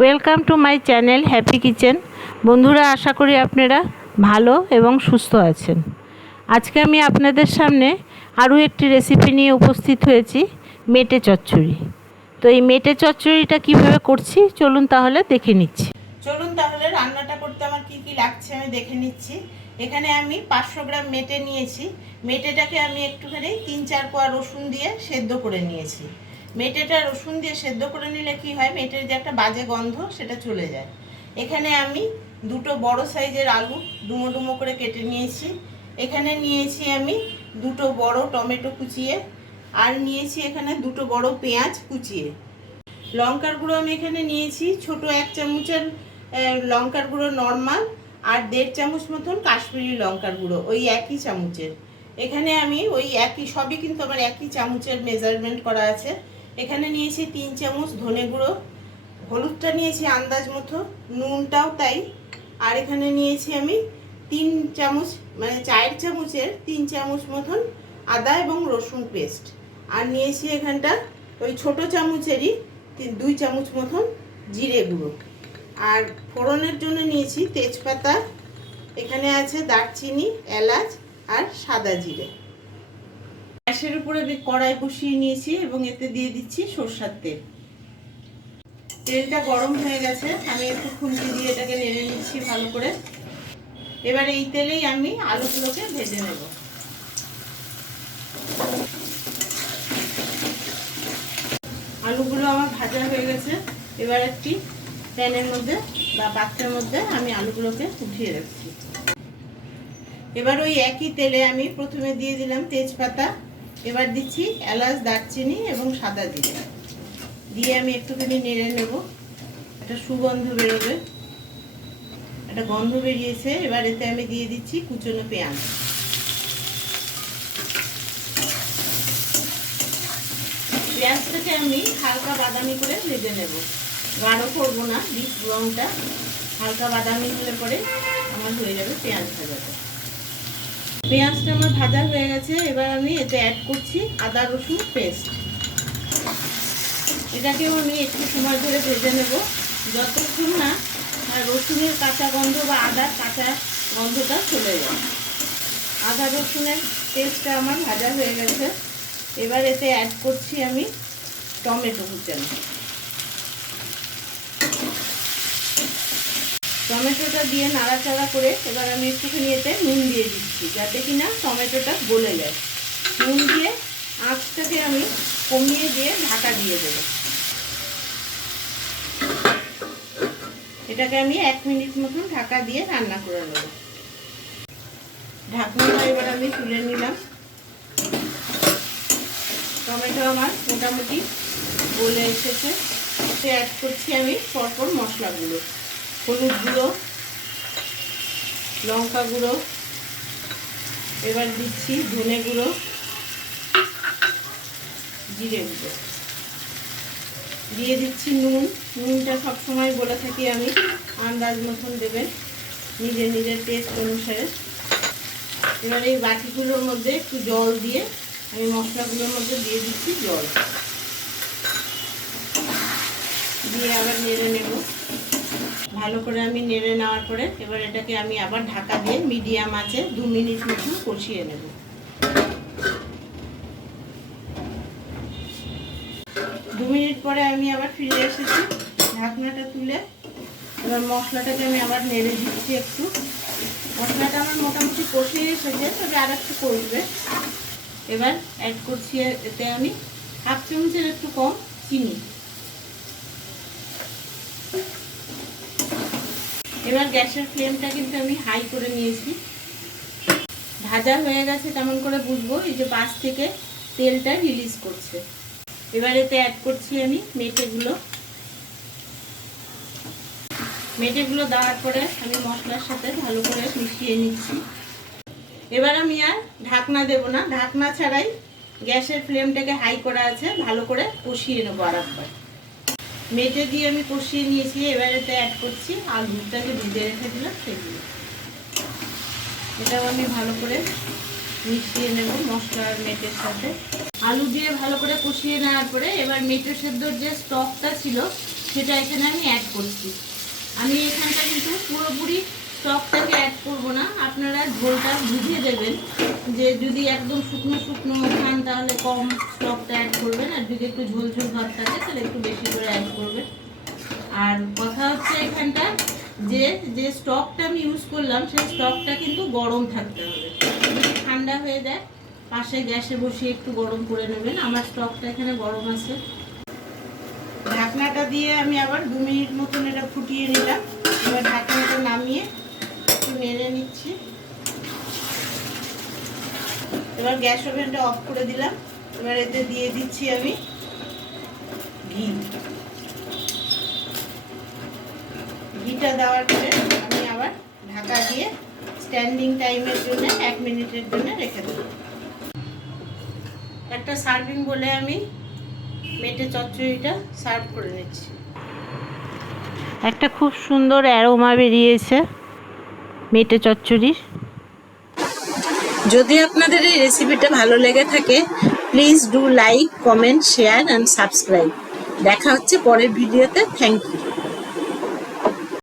Welcome to my channel happy kitchen. বন্ধুরা, আশা করি আপনারা ভালো এবং সুস্থ আছেন। আজকে আমি আপনাদের সামনে আরও একটি রেসিপি নিয়ে উপস্থিত হয়েছি, মেটে চচ্চড়ি। তো এই মেটে চচ্চড়িটা কীভাবে করছি চলুন তাহলে দেখে নিচ্ছি। চলুন তাহলে রান্নাটা করতে আমার কি কি লাগছে আমি দেখে নিচ্ছি। এখানে আমি 500 গ্রাম মেটে নিয়েছি। মেটেটাকে আমি একটুখানি 3-4 কোয়া রসুন দিয়ে সেদ্ধ করে নিয়েছি। মেটেটা রসুন দিয়ে সেদ্ধ করে নিলে কি হয়, মেটের যে একটা বাজে গন্ধ সেটা চলে যায়। এখানে আমি দুটো বড় সাইজের আলু ডুমো ডুমো করে কেটে নিয়েছি। এখানে নিয়েছি আমি দুটো বড় টমেটো কুচিয়ে, আর নিয়েছি এখানে দুটো বড় পেঁয়াজ কুচিয়ে। লঙ্কার গুঁড়ো আমি এখানে নিয়েছি ছোট 1 চামচের লঙ্কার গুঁড়ো নর্মাল, আর 1.5 চামচ মতন কাশ্মীরি লঙ্কার গুঁড়ো ওই একই চামচের। এখানে আমি ওই একই সবই কিন্তু আমার একই চামচের মেজারমেন্ট করা আছে। এখানে নিয়েছি 3 চামচ ধনে গুঁড়ো, হলুদটা নিয়েছি আন্দাজ মতো, নুনটাও তাই। আর এখানে নিয়েছি আমি 3 চামচ মানে 4 চামচের 3 চামচ মতন আদা এবং রসুন পেস্ট। আর নিয়েছি এখানটা ওই ছোট চামচেরই 2 চামচ মতন জিরে গুঁড়ো। আর ফোড়নের জন্য নিয়েছি তেজপাতা, এখানে আছে দারচিনি, এলাচ আর সাদা জিরে। গ্যাসের উপরে কড়াই বসিয়ে নিয়েছি এবং এতে দিয়ে দিচ্ছি সরষের তেল। তেলটা গরম হয়ে গেছে, আমি একটু খুন্তি দিয়ে এটাকে নেড়ে নিচ্ছি ভালো করে। এবারে এই তেলেই আমি আলুগুলোকে ভেজে নেব। আলুগুলো আমার ভাজা হয়ে গেছে। এবার একটি প্যানের মধ্যে বা পাত্রের মধ্যে আমি আলুগুলোকে উঠিয়ে রাখছি। এবার ওই একই তেলে আমি প্রথমে দিয়ে দিলাম তেজপাতা, এবার দিচ্ছি এলাচ, দারচিনি এবং সাদা জিরে দিয়ে আমি একটুখানি নেড়ে নেব। একটা সুগন্ধ বেরোবে, একটা গন্ধ বেরিয়েছে। এবার এতে আমি দিয়ে দিচ্ছি কুচনো পেঁয়াজ। পেঁয়াজটাকে আমি হালকা বাদামি করে ভেজে নেব, গাঢ় করবো না। ডিপ রংটা হালকা বাদামি হলে পরে আমার হয়ে যাবে পেঁয়াজ ভাজাটা। পেঁয়াজটা আমার ভাজা হয়ে গেছে। এবার আমি এতে অ্যাড করছি আদা রসুন পেস্ট। এটাকেও আমি একটু সময় ধরে ভেজে নেব, যতক্ষণ না রসুনের কাঁচা গন্ধ বা আদার কাঁচা গন্ধটা চলে যায়। আদা রসুনের পেস্টটা আমার ভাজা হয়ে গেছে। এবার এতে অ্যাড করছি আমি টমেটো কুচানো। টমেটোটা দিয়ে নাড়াচাড়া করে এবার আমি একটুখানি এতে নুন দিয়ে দিচ্ছি, যাতে কিনা টমেটোটা গলে যায়। নুন দিয়ে আঁচটাকে আমি কমিয়ে দিয়ে ঢাকা দিয়ে দেবো। এটাকে আমি 1 মিনিট মতন ঢাকা দিয়ে রান্না করে নেব। ঢাকনাটা এবার আমি তুলে নিলাম। টমেটো আমার মোটামুটি গলে এসেছে। এতে অ্যাড করছি আমি পরপর মশলাগুলো। হলুদ গুঁড়ো, লঙ্কা গুঁড়ো, এবার দিচ্ছি ধনে গুঁড়ো, জিরে গুঁড়ো, দিয়ে দিচ্ছি নুন। নুনটা সবসময় বলে থাকি আমি, আন্দাজ মতন দেবেন নিজের নিজের টেস্ট অনুসারে। এবার এই বাটিগুলোর মধ্যে একটু জল দিয়ে আমি মশলাগুলোর মধ্যে দিয়ে দিচ্ছি জল, দিয়ে আবার নেড়ে নেব। ভালো করে আমি নেড়ে নেওয়ার পরে এবার এটাকে আমি আবার ঢাকা দিয়ে মিডিয়াম আঁচে 2 মিনিট মতো কষিয়ে নেব। 2 মিনিট পরে আমি আবার ফিরে এসেছি। ঢাকনাটা তুলে এবার মশলাটাকে আমি আবার নেড়ে দিচ্ছি একটু। মশলাটা আমার মোটামুটি কষে এসেছে, তবে আর একটু কষবে। এবার অ্যাড করছি এতে আমি 1/2 চামচের একটু কম চিনি। এবার গ্যাসের ফ্লেমটা কিন্তু আমি হাই করে নিয়েছি। ভাজা হয়ে গেছে কেমন করে বুঝবো? এই যে পাশ থেকে তেলটা রিলিজ করছে। এবার এতে অ্যাড করছি আমি মেটেগুলো। মেটেগুলো দেওয়ার পরে আমি মশলার সাথে ভালো করে মিশিয়ে নিচ্ছি। এবার আমি আর ঢাকনা দেব না, ঢাকনা ছাড়াই গ্যাসের ফ্লেমটাকে হাই করা আছে, ভালো করে কষিয়ে নেবো আরেকবার। মেটে দিয়ে আমি কষিয়ে নিয়েছি। এবার এতে অ্যাড করছি আলুটাকে ভিজে রেখেছিলাম সেগুলো। এটাও আমি ভালো করে মিশিয়ে নেব মশলা আর মেটের সাথে। আলু দিয়ে ভালো করে কষিয়ে নেওয়ার পরে এবার মেটে সেদ্ধর যে স্টকটা ছিল সেটা এখানে আমি অ্যাড করছি। আমি এখানটা কিন্তু পুরোপুরি স্টকটাকে অ্যাড করবো না, আপনারা ঝোলটা বুঝিয়ে দেবেন যে যদি একদম শুকনো শুকনো খান তাহলে কম স্টকটা অ্যাড করবেন, আর যদি একটু ঝোল ঝোল ভাব থাকে তাহলে একটু বেশি করে অ্যাড করবেন। আর কথা হচ্ছে এখানটা যে যে স্টকটা আমি ইউজ করলাম সেই স্টকটা কিন্তু গরম থাকতে হবে। যদি ঠান্ডা হয়ে যায় পাশে গ্যাসে বসিয়ে একটু গরম করে নেবেন। আমার স্টকটা এখানে গরম আছে। ঢাকনাটা দিয়ে আমি আবার 2 মিনিট মতন এটা ফুটিয়ে নিলাম। এবার ঢাকনাটা নামিয়ে একটু নেড়ে নিচ্ছি। এবার গ্যাস ওভেনটা অফ করে দিলাম। এবার এতে দিয়ে দিচ্ছি আমি ঘি। ঘিটা দেওয়ার পরে আমি আবার ঢাকা দিয়ে স্ট্যান্ডিং টাইমের জন্য 1 মিনিটের জন্য রেখে দেব। একটা সার্ভিং বলে আমি মেটে চচ্চড়িটা সার্ভ করে নিচ্ছি। একটা খুব সুন্দর অ্যারোমা বেরিয়েছে মেটে চচ্চড়ির। যদি আপনাদের এই রেসিপিটা ভালো লেগে থাকে please do like, comment, share and subscribe. দেখা হচ্ছে পরের ভিডিওতে। Thank you.